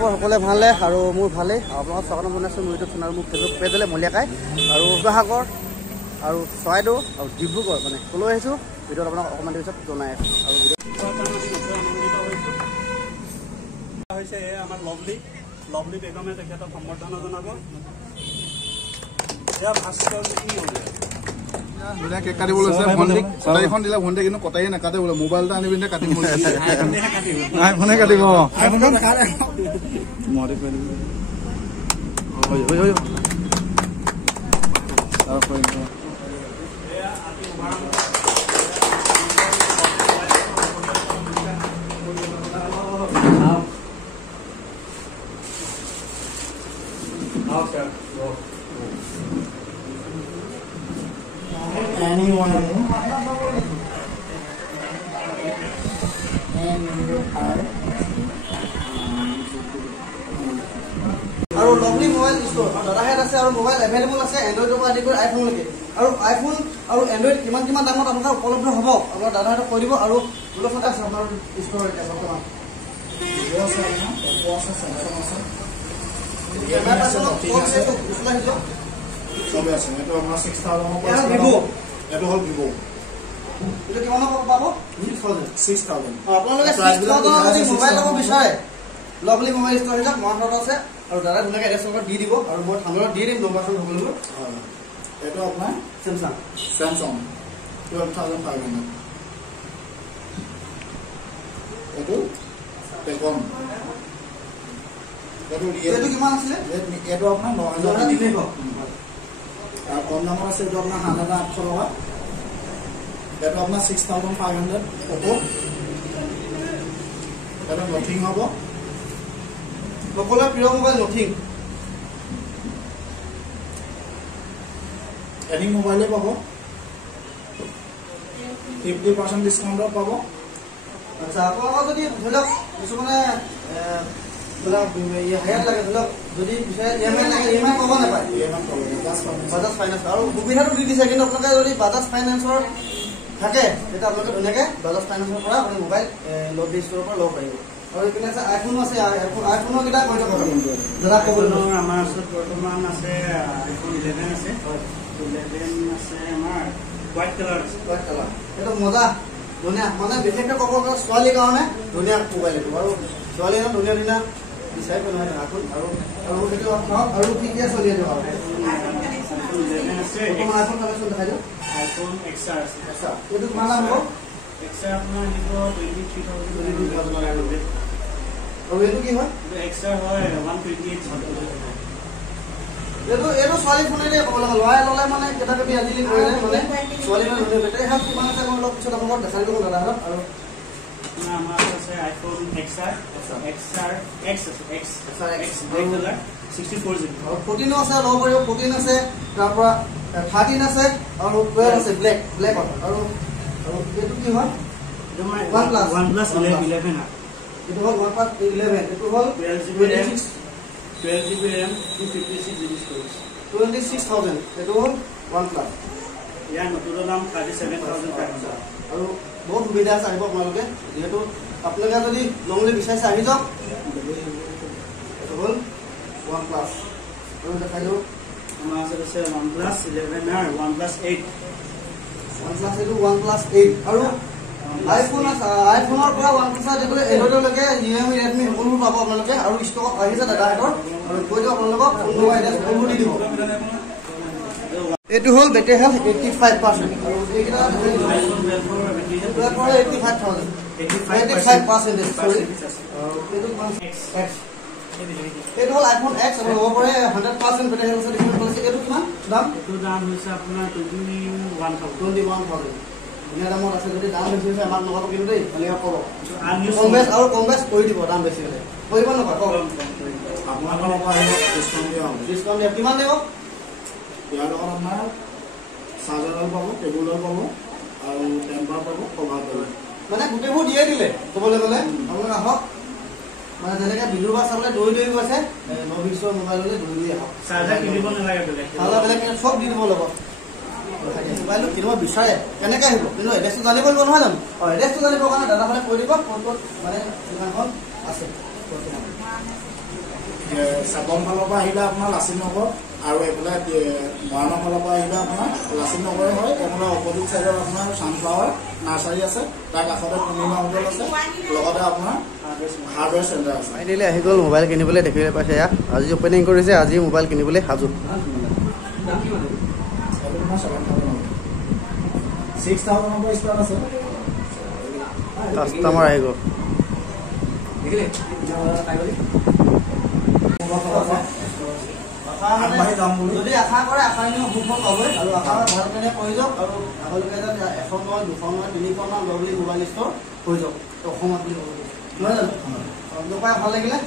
সকলোৱে ভালে আৰু মোৰ ভালেই আপোনালোকক স্বাগতম জনাইছোঁ মোৰ ইউটিউব চেনেল মোৰ ফেচবুক পেজলৈ মলীয়াকাই আৰু শিৱসাগৰ আৰু চৰাইদেউ আৰু ডিব্ৰুগড় মানে ক'লৈ আহিছোঁ ভিডিঅ'ত আপোনাক অকণমান পিছত জনাই আছোঁ আৰু হৈছে আমাৰ লভলি বেগমে তেখেতক সম্বৰ্ধনা জনাব এয়া ভাস্কৰ কি হ'ল কেক কাটিব লৈছে ভণ্টিক কটাৰীখন দিলে ভণ্টিয়ে কিন্তু কটাৰী নাকাটে বোলে মোবাইল এটা আনি পিনে কাটিম আইফোনে কাটিব anyone আৰু লভলি মোবাইল ষ্ট'ৰ দাদাহেড আছে আৰু মোবাইল এভেইলেবল আছে এণ্ড্ৰইডৰ পৰা আদি কৰি আইফোনলৈকে আৰু আইফোন আৰু এণ্ড্ৰইড কিমান দামত আপোনাৰ উপলব্ধ হ'ব আপোনাৰ দাদাহেডক কৈ দিব আৰু গোলকতে আছে আপোনাৰ ষ্ট'ৰ এতিয়া বৰ্তমান চবে আছে এইটো আপোনাৰ 6000 এইটো হ'ল ভিভো এইটো কিমান পাব 6000 আপোনালোকে 6000 যদি মোবাইল ল'ব বিচাৰে লভলি মোবাইল ষ্ট'ৰ হিচাপ মহানগৰত আছে আৰু দাদা ধুনীয়াকৈ এড্ৰেছ নম্বৰ দি দিব আৰু মই থানাত দি দিম নম্বৰটো সকলোবোৰ এইটো আপোনাৰ চেমচাং 12500 এইটো টেকন এইটো কিমান আছিলে এইটো আপোনাৰ 9000 আৰু কম দামৰ আছে এইটো আপোনাৰ 7800 টকা এইটো আপোনাৰ 6500 অপো এইটো নথিং হ'ব সকলোৰে প্ৰিয় মোবাইল নথিং এনি মোবাইলে পাব 50% ডিছকাউণ্টত পাব আচ্ছা আপোনালোকৰ যদি ধৰি লওক কিছুমানে হায়াত লাগে ধৰি লওক যদি বিচাৰে ইএমআই লাগে ইএমআই পাব নাপায় বাজাজ ফাইনেন্স আৰু সুবিধাটো দি দিছে কিন্তু আপোনালোকে যদি বাজাজ ফাইনেন্সৰ থাকে তেতিয়া আপোনালোকে ধুনীয়াকৈ বাজাজ ফাইনেন্সৰ পৰা আপুনি মোবাইল লভলি ষ্ট'ৰৰ পৰা ল'ব পাৰিব আৰু এইপিনে আছে আইফোনো আছে আইফোনৰ কেইটা কৈ থাকক দাদা ক'বলৈ আমাৰ ওচৰত বৰ্তমান আছে আইফোন 11 আছে 11 আছে আমাৰ হোৱাইট কালাৰ এইটো মজা ধুনীয়া মানে বিশেষকৈ ক'ব গ'লে ছোৱালীৰ কাৰণে ধুনীয়া মোবাইল এইটো আৰু ছোৱালী ধুনীয়া বিচাৰি পেলাই আইফোন আৰু সেইটো আৰু কি কি চলি আছে আইফোন কালেকশ্যন দেখাই দিওঁ আইফোন XR আছে এইটো কিমান দাম হ'ব XR আপোনাৰ দিব 23,000 আৰু এইটো কি হয় XR হয় 128,000 এইটো ছোৱালী ফোনেৰে ক'বলৈ গ'লে ল'ৰাই ল'লে মানে কিবাকিবি আজিকালি কৰিলে মানে ছোৱালী মানে ধুনীয়া বেটাৰী হেল্থ কিমান আছে মই অলপ পিছত আপোনালোকক দেখাই দিব দাদাহঁতক আৰু আমাৰ আছে iPhone XR X black colour 64 GB আৰু 14 আছে ল'ব পাৰিব 14 আছে তাৰপৰা 13 আছে আৰু 12 আছে ব্লেকত আৰু এইটো কি হয় OnePlus 11 এইটো হ'ল OnePlus 11 এইটো হ'ল 12 GB RAM 256 GB storage 26,000 এইটো হ'ল OnePlus ইয়াৰ নতুন দাম 37,500 আৰু বহুত সুবিধা আছে আহিব আপোনালোকে যিহেতু আপোনালোকে যদি ল'ম বুলি বিচাৰিছে আহি যাওক এইটো হ'ল OnePlus আৰু দেখাই দিওঁ আমাৰ ওচৰত আছে OnePlus 11 আৰু OnePlus 8 এইটো OnePlus 8 আৰু আইফোন আছে আইফোনৰ পৰা OnePlus এণ্ড্ৰইডলৈকে ৰিয়েলমি ৰেডমি সকলোবোৰ পাব আপোনালোকে আৰু ষ্টকত আহিছে দাদাহঁতৰ আৰু কৈ দিওঁ আপোনালোকক ফোন দি দিব এইটো হ'ল বেটেৰী হেল্থ 85% আৰু এইকেইটা 85% এইটো হ'ল আইফোন X আৰু ল'ব পাৰে 100% বেটেৰী হেল্থ আছে এইটো কিমান দাম এইটো দাম হৈছে আপোনাৰ 21,000 ধুনীয়া দামত আছে যদি দাম বেছি হৈছে আমাক নক'ব কিন্তু দেই খালি ক'ব কম বেছ কৰি দিব দাম বেছি হ'লে কৰিব নকয় কওক আপোনালোকৰ পৰা আহিব ডিছকাউণ্ট দিয়া কিমান দিব ইয়াৰ লগত আপোনাৰ চাৰ্জাৰডাল পাব টেবুলডাল পাব আৰু টেম্পাৰ পাব কভাৰ পাব মানে গোটেইবোৰ দিয়ে দিলে ক'বলৈ গ'লে আপোনালোকে আহক মানে যেনেকৈ বিলুৰ বা চাবলৈ দৌৰি গৈছে নভিছৰ মোবাইললৈ দৌৰি আহক চাৰ্জাৰ কিনিব নালাগে বেলেগ চব দি দিব লগত মোবাইলটো কিনিব বিচাৰে কেনেকৈ আহিব কিন্তু এড্ৰেছটো জানিব লাগিব নহয় জানো এড্ৰেছটো জানিবৰ কাৰণে দাদাহঁতে কৈ দিব ক'ত মানে দোকানখন আছে চেপন ফালৰ পৰা আহিলে আপোনাৰ লাচিত নগৰ আৰু এইফালে মৰাণৰ ফালৰ পৰা আহিলে আপোনাৰ লাচিত নগৰে হয়। এইফালে অপজিট চাইডত আপোনাৰ ছানফ্লাৱাৰ নাৰ্চাৰী আছে, তাৰ কাষতে পূৰ্ণিমা হোটেল আছে, লগতে আপোনাৰ হাৰ্ডৱেৰ চেণ্টাৰ আছে। ফাইনেলি আহি গ'ল মোবাইল কিনিবলৈ, দেখিবলৈ পাইছে এয়া আজি অপেনিং কৰিছে, আজি মোবাইল কিনিবলৈ সাজু। 6,000 পৰা ষ্টাৰ্ট আছে। কাষ্টমাৰ আহি গ'ল। যদি আশা কৰে আশাখিনিও সুফল পাবই, আৰু আশা ভালকেনে কৰি যাওক, আৰু আগলৈকে যেন 100 মান 200 মান 300 মান লগলি মোবাইল ষ্ট'ৰ হৈ যাওক অসমত বুলি ক'ব নহয় জানো? ভাল লাগিলে।